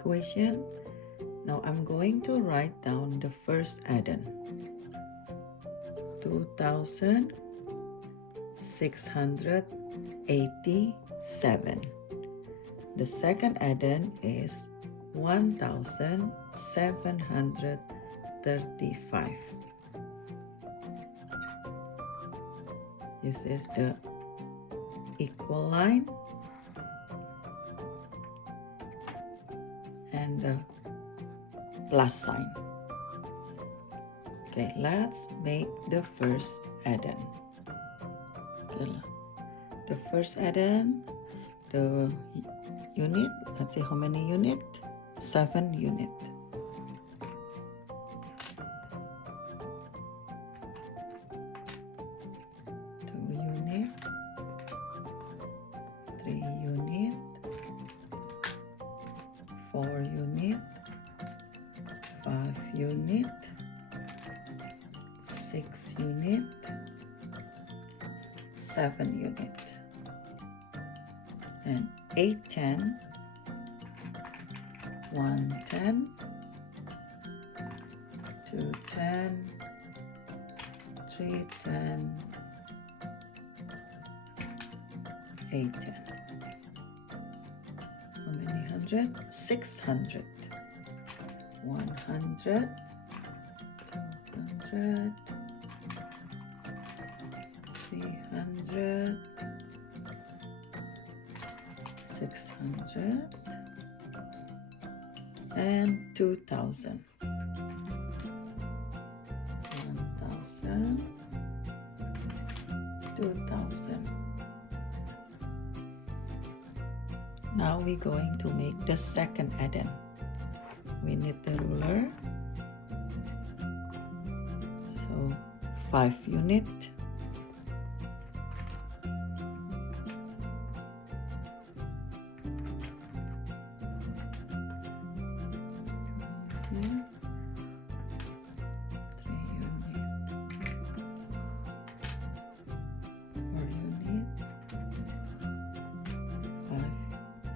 equation. Now I'm going to write down the first addend. 2,687. The second addend is 1,735. This is the equal line and the plus sign. Okay, let's make the first addend. The first addend, the unit, let's see how many unit? 7 unit. 2 unit, 3 unit, 4 unit, 5 unit, 6 unit, 7 unit, and 810, 110, 210, 310, 810. How many hundred? 600. 100, 200, 300, 600, and 2,000. 1,000, 2,000. Now we're going to make the second addend. We need the ruler. So 5 unit.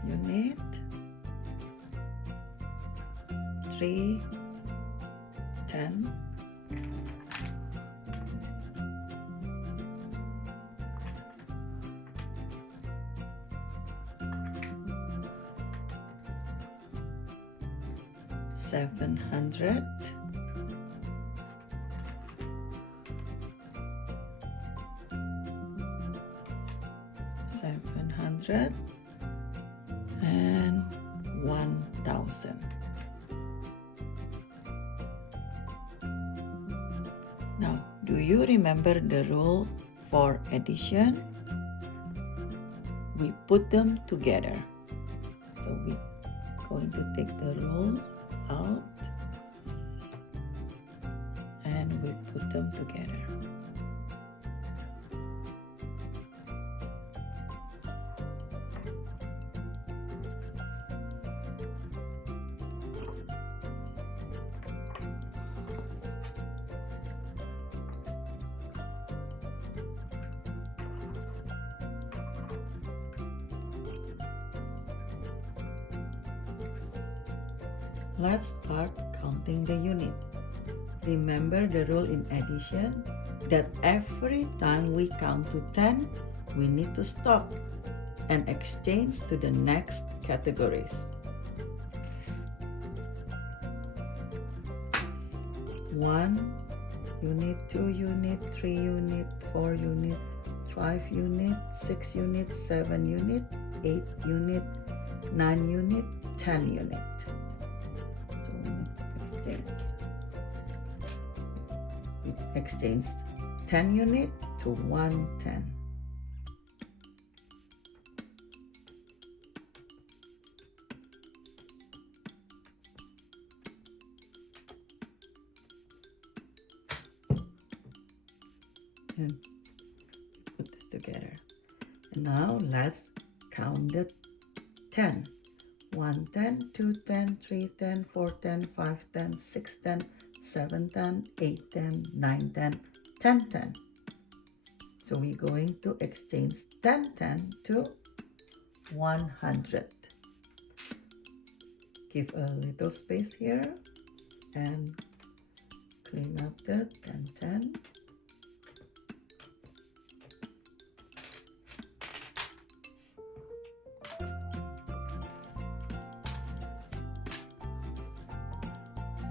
Unit, 3, 10, 700, 700, and 1,000. Now, do you remember the rule for addition? We put them together. So we're going to take the rules out and we put them together. Let's start counting the unit. Remember the rule in addition that every time we count to 10, we need to stop and exchange to the next categories. 1 unit, 2 unit, 3 unit, 4 unit, 5 unit, 6 unit, 7 unit, 8 unit, 9 unit, 10 unit. We exchange 10 unit to 110. And put this together. And now let's count the 10. 110, 210, 310, 410, 510, 610, 710, 810, 910, 1010. So we're going to exchange 1010 to 100. give a little space here and clean up the 10.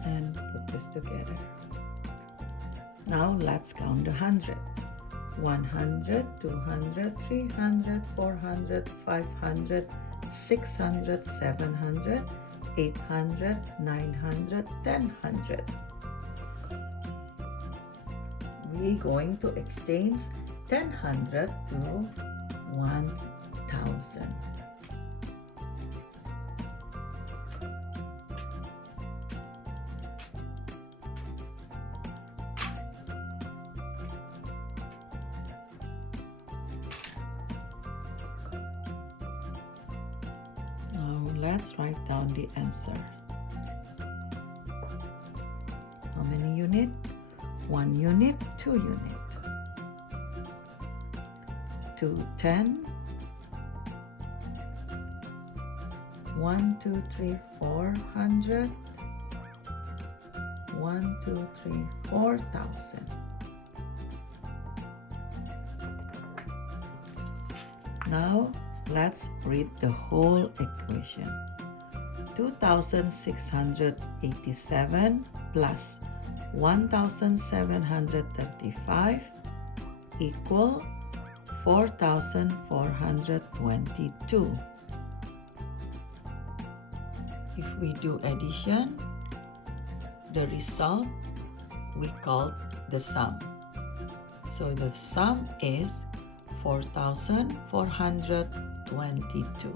And put this together. Now let's count the 100. 100, 200, 300, 400, 500, 600, 700, 800, 900, 1,000. We're going to exchange 1,000 to 1,000. Now let's write down the answer. How many unit? 1 unit, 2 unit. 2 10. 1 2 3 400. 1 2 3 4,000. Now let's read the whole equation. 2,687 plus 1,735 equal 4,422. If we do addition, the result we call the sum. So the sum is 4,422.